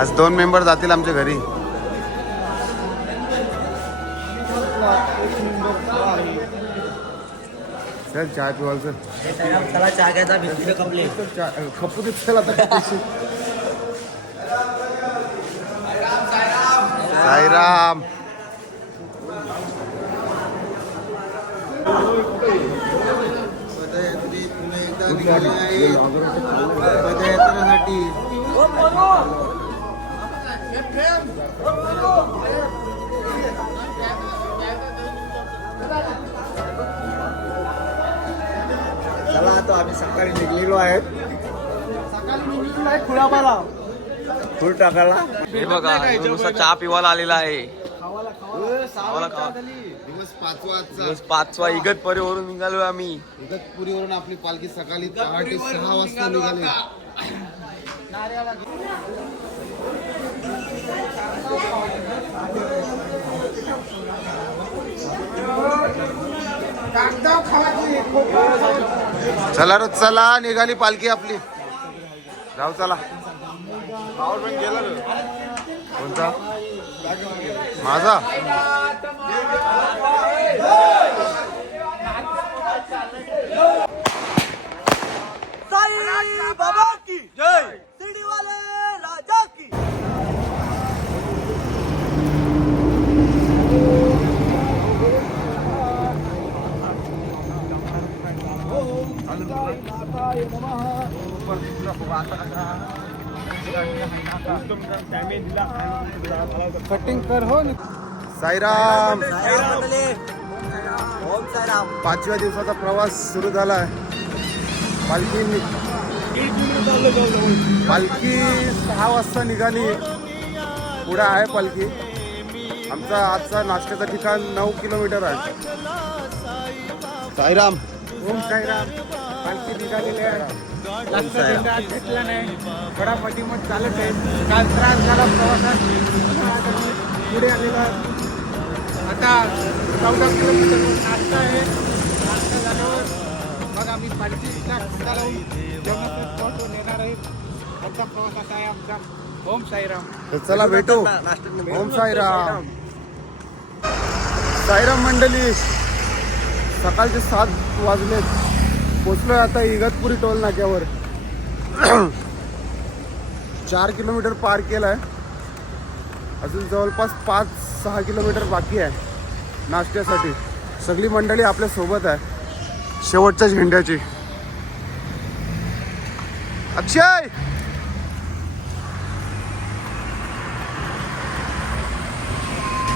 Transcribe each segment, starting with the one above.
आज दोन मेंबर जातील आमच्या घरी. चल चहा पिवाल चल. चला चहा घ्यायचा खपू दे चल आता. साईराम. पदयात्रेसाठी चला आता आम्ही सकाळी निघलेलो आहेत. सकाळी निघलेलो आहे खुळापाला फुल टाकायला. हे बघा नुसता चहा पिवायला आलेला आहे. दिवस पाचवा आजचा दिवस पाचवा इगतपुरी वरून निघालो आम्ही. इगतपुरीवरून आपली पालखी सकाळी पहाटे सहा वाजता निघाली. चला रे चला निघाली पालखी आपली. जाऊ चला. कोणता? माझा? बाबा की जय. कटिंग कर हो साईराम. ओम साईराम. पाचव्या दिवसाचा प्रवास सुरू झाला. आहे पालखी पालखी सहा वाजता निघाली. पुढे आहे पालखी. आमचा आजचा नाश्त्याचं ठिकाण नऊ किलोमीटर आहे. साईराम. ओम साईराम. पालखी निघालेली आहे. जास्त झेंडा आज नाही. गडापाठी मग चालत आहे. काल त्रास झाला प्रवासात. आता पुढे आलेलो. आता चौदा किलोमीटर नाश्ता आहे. नाश्ता झाल्यावर मग आम्ही पालखीचा खंडा लावून जेवणाचं येणार आहे. आमचा प्रवास असा आहे आमचा. ओम साईराम. चला भेटू. ओम साईराम. साईराम मंडळी सकाळचे सात वाजलेत. पोचलोय आता इगतपुरी टोल नाक्यावर. चार किलोमीटर पार केलाय. अजून जवळपास पाच सहा किलोमीटर बाकी आहे नाश्त्यासाठी. सगळी मंडळी आपल्यासोबत आहे. शेवटच्या झेंड्याची. अक्षय!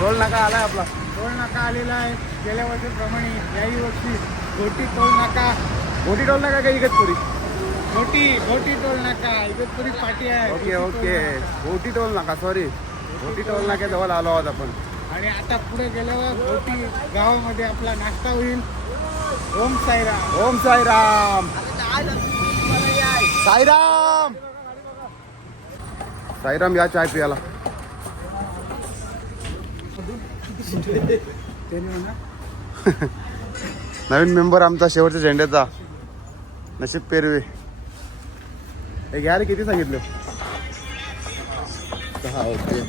टोल नाका आलाय आपला. टोल नाका आलेला आहे. गेल्या वर्षीप्रमाणे याही वर्षी घोटी टोल नाका मोठी टोल नाका का इगतपुरी? घोटी घोटी टोल नाका इगतपुरी पाटी आहे ओके ओके. मोठी टोल नाका सॉरी मोठी टोल नाक्याजवळ आलो आहोत आपण. आणि आता पुढे गेल्यावर घोटी गावामध्ये आपला नाश्ता होईल. ओम साईराम. ओम साईराम. साईराम! साईराम या चाय पियाला. नवीन मेंबर आमचा शेवटच्या झेंड्याचा. नशीब पेरवे. हे घ्या रे किती सांगितलं? सहा ओके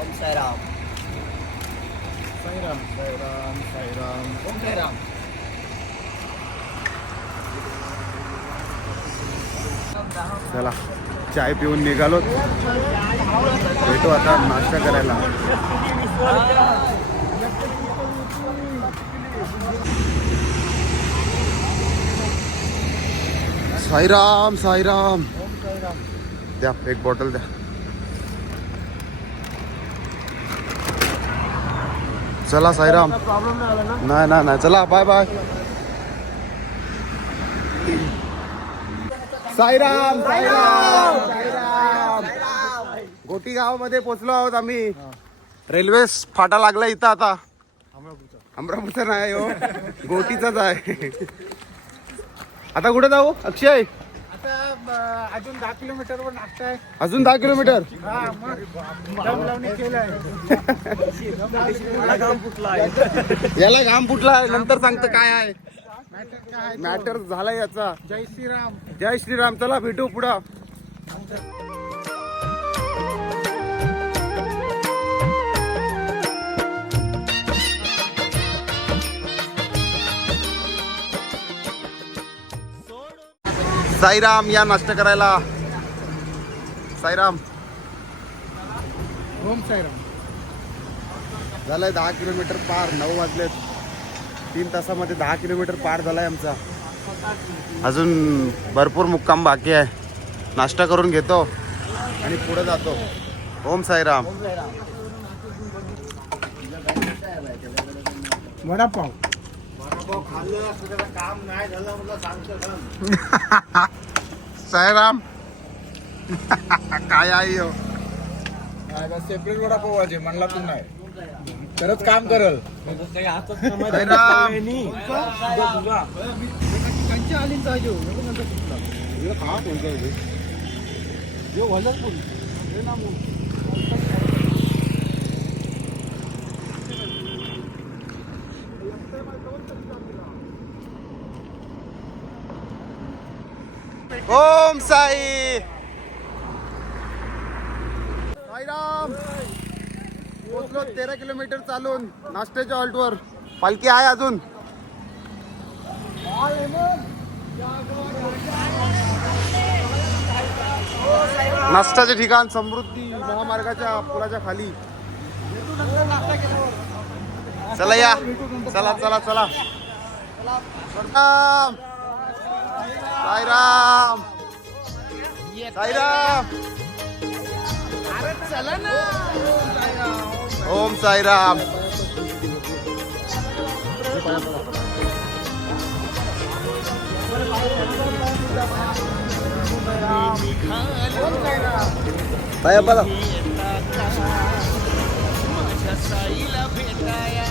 ओम साईराम साईराम साईराम साईराम ओम साईराम चला. चाय पिऊन निघालो. भेटू आता नाश्ता करायला. साईराम साईराम. द्या एक बॉटल द्या. चला साईराम. नाही नाही नाही. चला बाय बाय साईराम साईराम साईराम. गोटी गावामध्ये पोचलो आहोत आम्ही. रेल्वे फाटा लागला इथं आता. अमरापूरचा नाही हो गोटीचाच आहे. आता कुठे जाऊ? अक्षय? अजून दहा किलोमीटरवर नाश्ता आहे. अजून दहा किलोमीटर? हा याला घाम फुटला नंतर सांगतं काय आहे. मॅटर झाला याचा. जय श्रीराम. जय श्रीराम चला भेटू पुढं. साईराम या नाश्ता करायला. साईराम. ओम साईराम. झालंय दहा किलोमीटर पार नऊ वाजलेत. तीन तासामध्ये दहा किलोमीटर पार झालाय आमचा. अजून भरपूर मुक्काम बाकी आहे. नाश्ता करून घेतो आणि पुढे जातो. ओम साईराम. वडापाव. साईराम. काय आहे ह्यो? सेपरेट वडापाव म्हणला तू नाही. तरच काम करल. साईराम कंची आली पाहिजे इकडं का बोलतोय रे? ह्यो वजन बोल. हे ना मग. ओम साई साईराम पोचलो तेरा किलोमीटर चालून नाश्त्याच्या हॉल्टवर. पालखी आहे अजून. नाश्त्याचे ठिकाण समृद्धी महामार्गाच्या पुलाच्या खाली. चला या. चला चला चला. साईराम. साईराम. साईराम ओम साईराम. पाया पडा माझ्या साईला भेटाया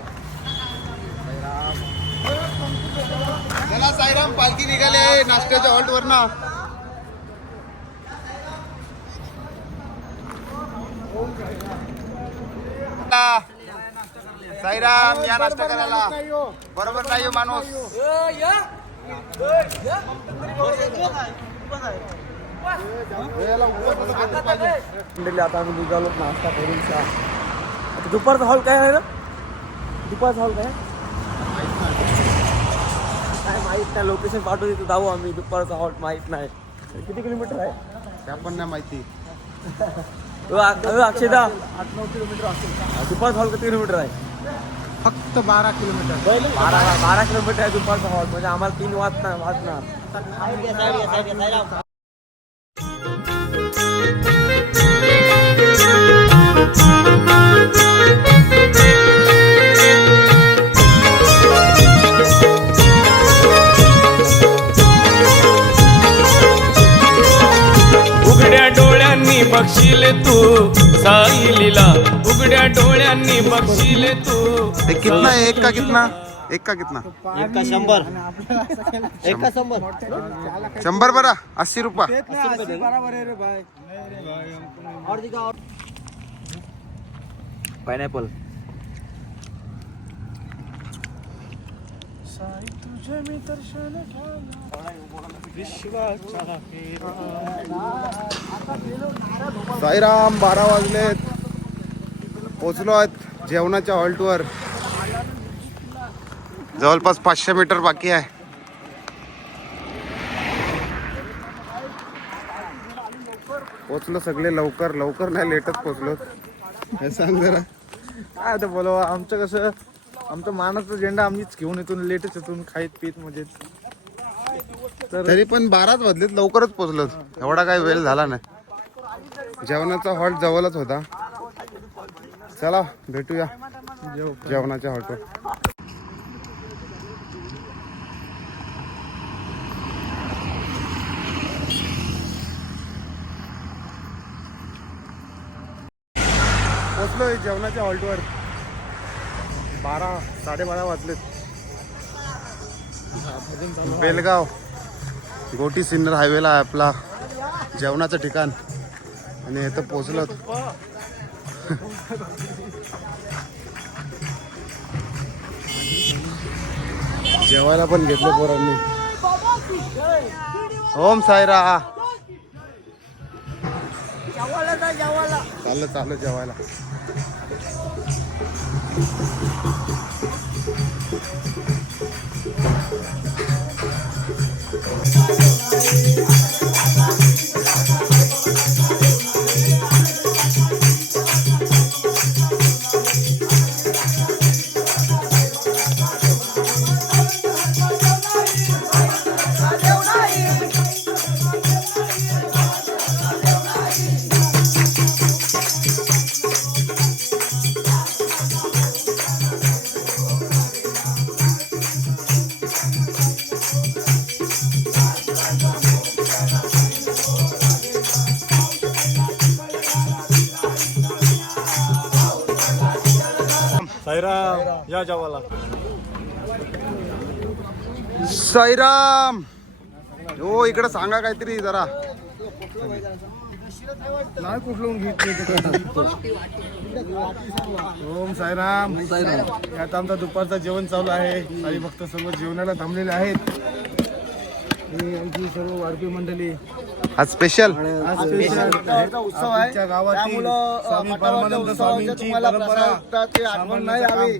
चला साईराम पालखी निघाले नाश्त्याच्या हॉल्ट वर ना साईराम या नाश्ता करायला. बरोबर नाही हो माणूस. आता आम्ही निघालो नाश्ता करून दुपारचा हॉल काय आहे ना? दुपारचा हॉल काय काय? माहीत नाही लोकेशन पाठवू तिथे जाऊ आम्ही. दुपारचा हॉल माहीत नाही. किती किलोमीटर आहे? त्या पण नाही माहिती. अ, अ, अक्षयदा आठ नऊ किलोमीटर असेल. दुपारचा हॉल किती किलोमीटर आहे? फक्त बारा किलोमीटर बारा बारा किलोमीटर आहे दुपारचा हॉल म्हणजे आम्हाला तीन वाजता वाजणार. बघशील तू साई लीला. उघड्या डोळ्यांनी बघशील तू. ते कितना है एक का कितना? एक का कितना? शंभर? बरा अस्सी रुपये. बरोबर साई तुझे मी दर्शन साईराम बारा वाजलेत पोचलो आहेत जेवणाच्या हॉल्टवर. जवळपास पाचशे मीटर बाकी आहे. पोचलो सगळे लवकर. लवकर नाही लेटच पोचलो. हे सांग जरा. काय आता बोलवा? आमचं कसं आमचा मानाचा झेंडा आम्हीच घेऊन येतो लेटच येतो खाईत पित म्हणजे तरी पण बाराच वाजलेत लवकरच पोचलो एवढा काही वेळ झाला नाही. जेवणाचा हॉल जवळच होता. चला भेटूया. जेवणाच्या हॉलवर पोचलोय जेवणाच्या हॉल्टवर बारा साडेबारा वाजलेत. बेलगाव गोटी सिन्नर हायवेला आहे आपला जेवणाचं ठिकाण. आणि इथं पोचलं जेवायला पण घेतलं पोरांनी. ओम सायरा चाललं चाललं जेवायला. Thank you. या साईराम! हो इकडे सांगा काहीतरी जरा. नाही कुठलून घेत ओम साईराम. आता आमचा दुपारचं जेवण चालू आहे. आणि भक्त सर्व जेवणाला थांबलेले आहेत. ही आमची सर्व वारकरी मंडळी. आज स्पेशल उत्सव आहे. आमच्या गावातील स्वामी परमानंद स्वामींची परंपरा आठवण नाही यावी.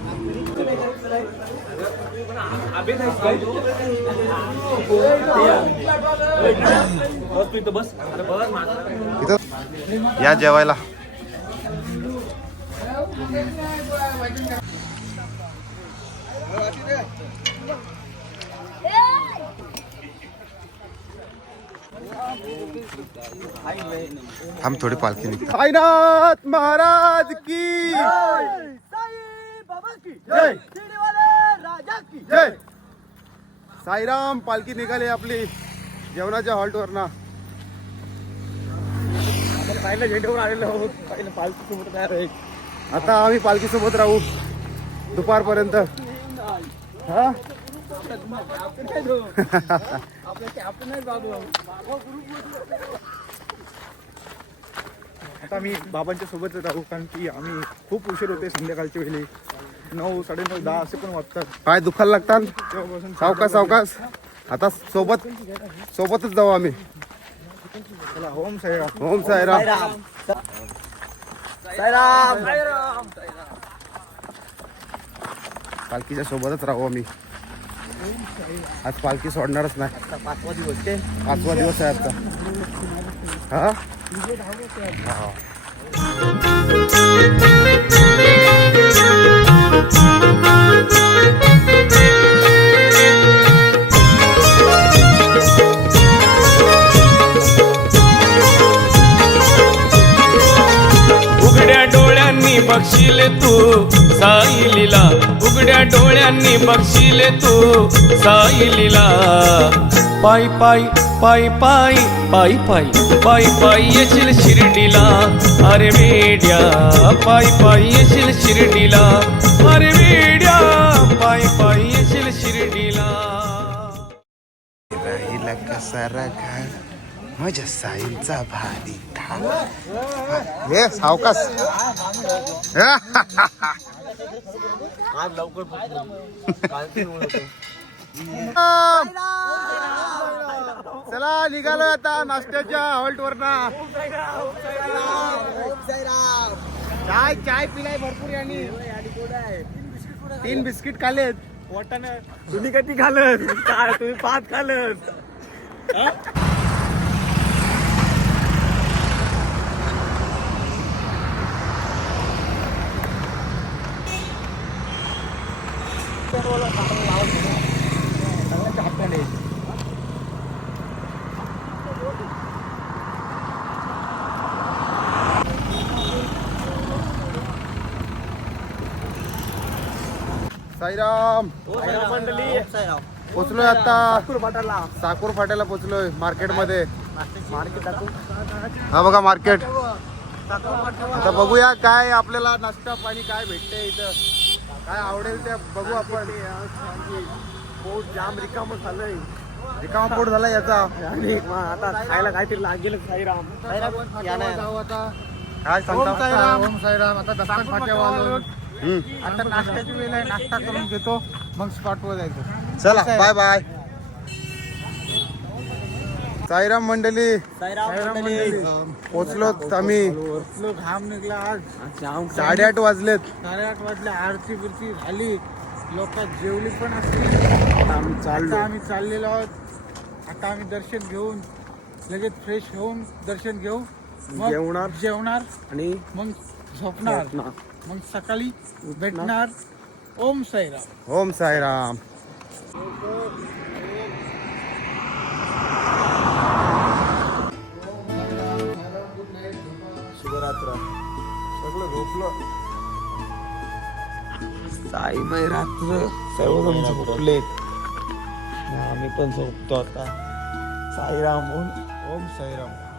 या जेवायला. हम थोडी पालखी निघतो. साईनाथ महाराज की जय। साईराम पालखी निघाली आपली जेवणाच्या हॉल्टवर ना पहिल्या झेंड्यावर आलेलो आहोत. पहिलं पालखी सोबत तयार आहे. आता आम्ही पालखी सोबत राहू दुपारपर्यंत. हा? आता आम्ही बाबांच्या सोबत राहू कारण की आम्ही खूप उशीर होते संध्याकाळच्या वेळी. नऊ साडेनऊ दहा असे पण वाजतात पाय दुखायला लागतात. तेव्हापासून सावकाश सावकाश. आता सोबत सोबतच जाऊ आम्ही. चला ओम साईराम. ओम साईराम. पालखीच्या सोबतच राहू आम्ही. आज पालखी सोडणारच नाही. पाचवा दिवस ते पाचवा दिवस आहे आजचा. हा. Thank you. डोळ्यांनी बघशील तू साईलीला उघड्या डोळ्यांनी बघशील तू साईलीला पाय पाय पाय पाय पाय पाय पाय पाय येशील शिर्डीला अरे वेड्या पाय पाय येशील शिर्डीला अरे वेड्या पाय पाय येशील शिर्डीला राहिला कसा राखा माझ्या साईंचा भारी हे होतो. चला निघालो आता नाश्त्याच्या हॉल्ट वर ना चाय चाय पिलाय भरपूर यांनी. तीन बिस्किट खाल्लेत. तुम्ही कधी खालत काय तुम्ही पाच खालत साईराम. मंडळी. पोचलोय आता. साकूर फाट्याला. पोचलोय मार्केटमध्ये हा बघा मार्केट. आता बघूया काय आपल्याला नाश्ता पाणी काय भेटते इथं. काय आवडेल ते बघू आपण. पोट जाम रिकाम झालंय. रिकामा पोट झाला याचा. आणि आता खायला काहीतरी लागेल साईराम. साईराम या नाही काय सांगता? साईराम. साईराम. आता आलो. हम्म. आता नाश्त्याची वेळ आहे. नाश्ता करून घेतो. मग स्पॉटवर जायचं. चला बाय बाय साईराम मंडळी साईराम पोचलो आम्ही. घाम निघला आज. साडेआठ वाजलेत. साडेआठ वाजले आरती बिरती झाली. लोक जेवली पण असतील. आम्ही चाललो. आता आम्ही चाललेलो आहोत. आता आम्ही दर्शन घेऊन लगेच फ्रेश होऊन दर्शन घेऊ. मग जेवणार. जेवणार. आणि मग झोपणार. मग सकाळी भेटणार. ओम साईराम. ओम साईराम. साईमय रात्र सर्वजण झोपलेत. आम्ही पण झोपतो आता. साईराम बोल. ओम साईराम.